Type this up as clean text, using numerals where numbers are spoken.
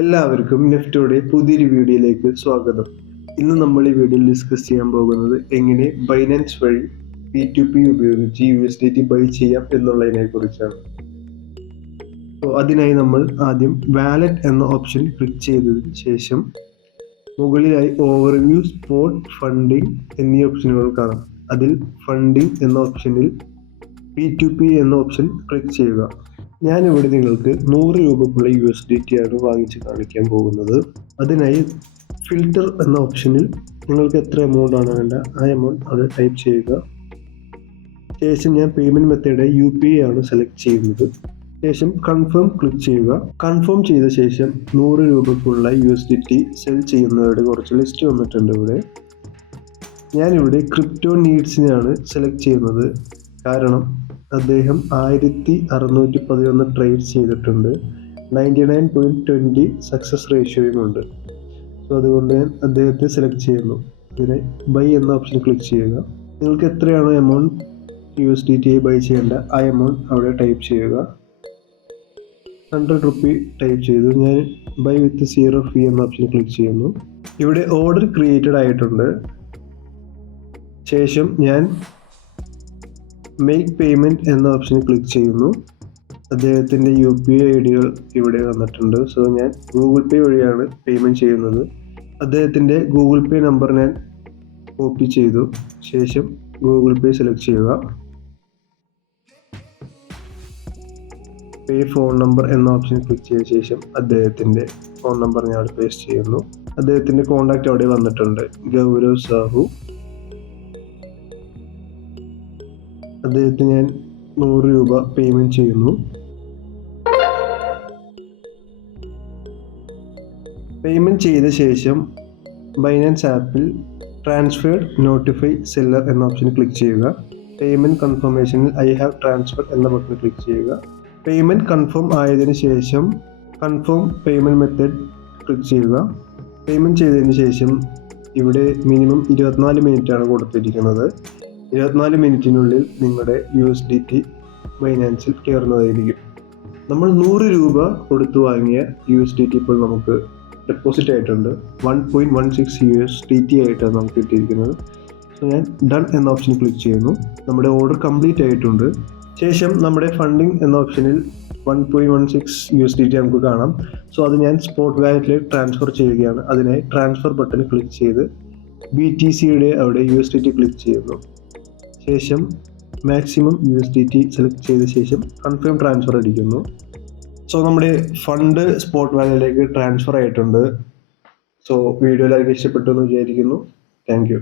എല്ലാവർക്കും നെഫ്റ്റോയുടെ പുതിയൊരു വീഡിയോയിലേക്ക് സ്വാഗതം. ഇന്ന് നമ്മൾ ഈ വീഡിയോയിൽ ഡിസ്കസ് ചെയ്യാൻ പോകുന്നത് എങ്ങനെ ബൈനാൻസ് വഴി P2P ഉപയോഗിച്ച് USDT ബൈ ചെയ്യാം എന്നുള്ളതിനെ കുറിച്ചാണ്. അതിനായി നമ്മൾ ആദ്യം വാലറ്റ് എന്ന ഓപ്ഷൻ ക്ലിക്ക് ചെയ്തതിന് ശേഷം മുകളിലായി ഓവർവ്യൂ, സ്പോട്ട്, ഫണ്ടിംഗ് എന്നീ ഓപ്ഷനുകൾ കാണാം. അതിൽ ഫണ്ടിംഗ് എന്ന ഓപ്ഷനിൽ P2P എന്ന ഓപ്ഷൻ ക്ലിക്ക് ചെയ്യുക. ഞാനിവിടെ നിങ്ങൾക്ക് 100 രൂപക്കുള്ള USDT ആണ് വാങ്ങിച്ച് കാണിക്കാൻ പോകുന്നത്. അതിനായി ഫിൽറ്റർ എന്ന ഓപ്ഷനിൽ നിങ്ങൾക്ക് എത്ര എമൗണ്ട് ആണ് വേണ്ട ആ എമൗണ്ട് അവിടെ ടൈപ്പ് ചെയ്യുക. ശേഷം ഞാൻ പേയ്മെൻറ്റ് മെത്തേഡ് UPI ആണ് സെലക്ട് ചെയ്യുന്നത്. ശേഷം കൺഫേം ക്ലിക്ക് ചെയ്യുക. കൺഫേം ചെയ്ത ശേഷം 100 രൂപക്കുള്ള USDT സെൽ ചെയ്യുന്നവരുടെ കുറച്ച് ലിസ്റ്റ് വന്നിട്ടുണ്ട്. ഇവിടെ ഞാനിവിടെ ക്രിപ്റ്റോ നീഡ്സിനെയാണ് സെലക്ട് ചെയ്യുന്നത്. കാരണം അദ്ദേഹം 1611 ട്രേഡ് ചെയ്തിട്ടുണ്ട്. 99.20 സക്സസ് റേഷ്യോയുമുണ്ട്. സോ അതുകൊണ്ട് ഞാൻ അദ്ദേഹത്തെ സെലക്ട് ചെയ്യുന്നു. ഇതിനെ ബൈ എന്ന ഓപ്ഷൻ ക്ലിക്ക് ചെയ്യുക. നിങ്ങൾക്ക് എത്രയാണോ എമൗണ്ട് USDT ബൈ ചെയ്യേണ്ട ആ എമൗണ്ട് അവിടെ ടൈപ്പ് ചെയ്യുക. 100 റുപ്പി ടൈപ്പ് ചെയ്തു. ഞാൻ ബൈ വിത്ത് 0 ഫീ എന്ന ഓപ്ഷൻ ക്ലിക്ക് ചെയ്യുന്നു. ഇവിടെ ഓർഡർ ക്രിയേറ്റഡ് ആയിട്ടുണ്ട്. ശേഷം ഞാൻ മേക്ക് പേയ്മെൻറ്റ് എന്ന ഓപ്ഷൻ ക്ലിക്ക് ചെയ്യുന്നു. അദ്ദേഹത്തിൻ്റെ UPI ഐഡികൾ ഇവിടെ വന്നിട്ടുണ്ട്. സോ ഞാൻ ഗൂഗിൾ പേ വഴിയാണ് പേയ്മെൻറ്റ് ചെയ്യുന്നത്. അദ്ദേഹത്തിൻ്റെ ഗൂഗിൾ പേ നമ്പർ ഞാൻ കോപ്പി ചെയ്തു. ശേഷം ഗൂഗിൾ പേ സെലക്ട് ചെയ്യുക. പേ ഫോൺ നമ്പർ എന്ന ഓപ്ഷൻ ക്ലിക്ക് ചെയ്ത ശേഷം അദ്ദേഹത്തിൻ്റെ ഫോൺ നമ്പർ ഞാൻ അവിടെ പേസ്റ്റ് ചെയ്യുന്നു. അദ്ദേഹത്തിൻ്റെ കോൺടാക്റ്റ് അവിടെ വന്നിട്ടുണ്ട്, ഗൗരവ് സാഹു. അദ്ദേഹത്തിന് ഞാൻ 100 രൂപ പേയ്മെൻറ്റ് ചെയ്യുന്നു. പേയ്മെൻറ്റ് ചെയ്ത ശേഷം ബൈനാൻസ് ആപ്പിൽ ട്രാൻസ്ഫേർഡ് നോട്ടിഫൈ സെല്ലർ എന്ന ഓപ്ഷൻ ക്ലിക്ക് ചെയ്യുക. പേയ്മെൻറ്റ് കൺഫർമേഷനിൽ ഐ ഹാവ് ട്രാൻസ്ഫർ എന്ന ബട്ടൺ ക്ലിക്ക് ചെയ്യുക. പേയ്മെൻറ്റ് കൺഫേം ആയതിനു ശേഷം കൺഫേം പേയ്മെൻറ്റ് മെത്തേഡ് ക്ലിക്ക് ചെയ്യുക. പേയ്മെൻറ്റ് ചെയ്തതിന് ശേഷം ഇവിടെ മിനിമം 24 മിനിറ്റാണ് കൊടുത്തിരിക്കുന്നത്. 24 മിനിറ്റിനുള്ളിൽ നിങ്ങളുടെ USDT ബൈനാൻസിൽ കയറുന്നതായിരിക്കും. നമ്മൾ 100 രൂപ കൊടുത്തു വാങ്ങിയ USDT ഇപ്പോൾ നമുക്ക് ഡെപ്പോസിറ്റ് ആയിട്ടുണ്ട്. 1.16 USDT ആയിട്ടാണ് നമുക്ക് കിട്ടിയിരിക്കുന്നത്. സോ ഞാൻ ഡൺ എന്ന ഓപ്ഷൻ ക്ലിക്ക് ചെയ്യുന്നു. നമ്മുടെ ഓർഡർ കംപ്ലീറ്റ് ആയിട്ടുണ്ട്. ശേഷം നമ്മുടെ ഫണ്ടിങ് എന്ന ഓപ്ഷനിൽ 1.16 USDT നമുക്ക് കാണാം. സോ അത് ഞാൻ സ്പോട്ട് വാലറ്റിലേക്ക് ട്രാൻസ്ഫർ ചെയ്യുകയാണ്. അതിനായി ട്രാൻസ്ഫർ ബട്ടൺ ക്ലിക്ക് ചെയ്ത് BTCയുടെ അവിടെ USDT ക്ലിക്ക് ചെയ്യുന്നു. ശേഷം മാക്സിമം USDT സെലക്ട് ചെയ്ത ശേഷം കൺഫേം ട്രാൻസ്ഫർ അടിക്കുന്നു. സോ നമ്മുടെ ഫണ്ട് സ്പോട്ട് വാലറ്റിലേക്ക് ട്രാൻസ്ഫർ ആയിട്ടുണ്ട്. സോ വീഡിയോ എല്ലാവർക്കും ഇഷ്ടപ്പെട്ടു എന്ന് വിചാരിക്കുന്നു. Thank you.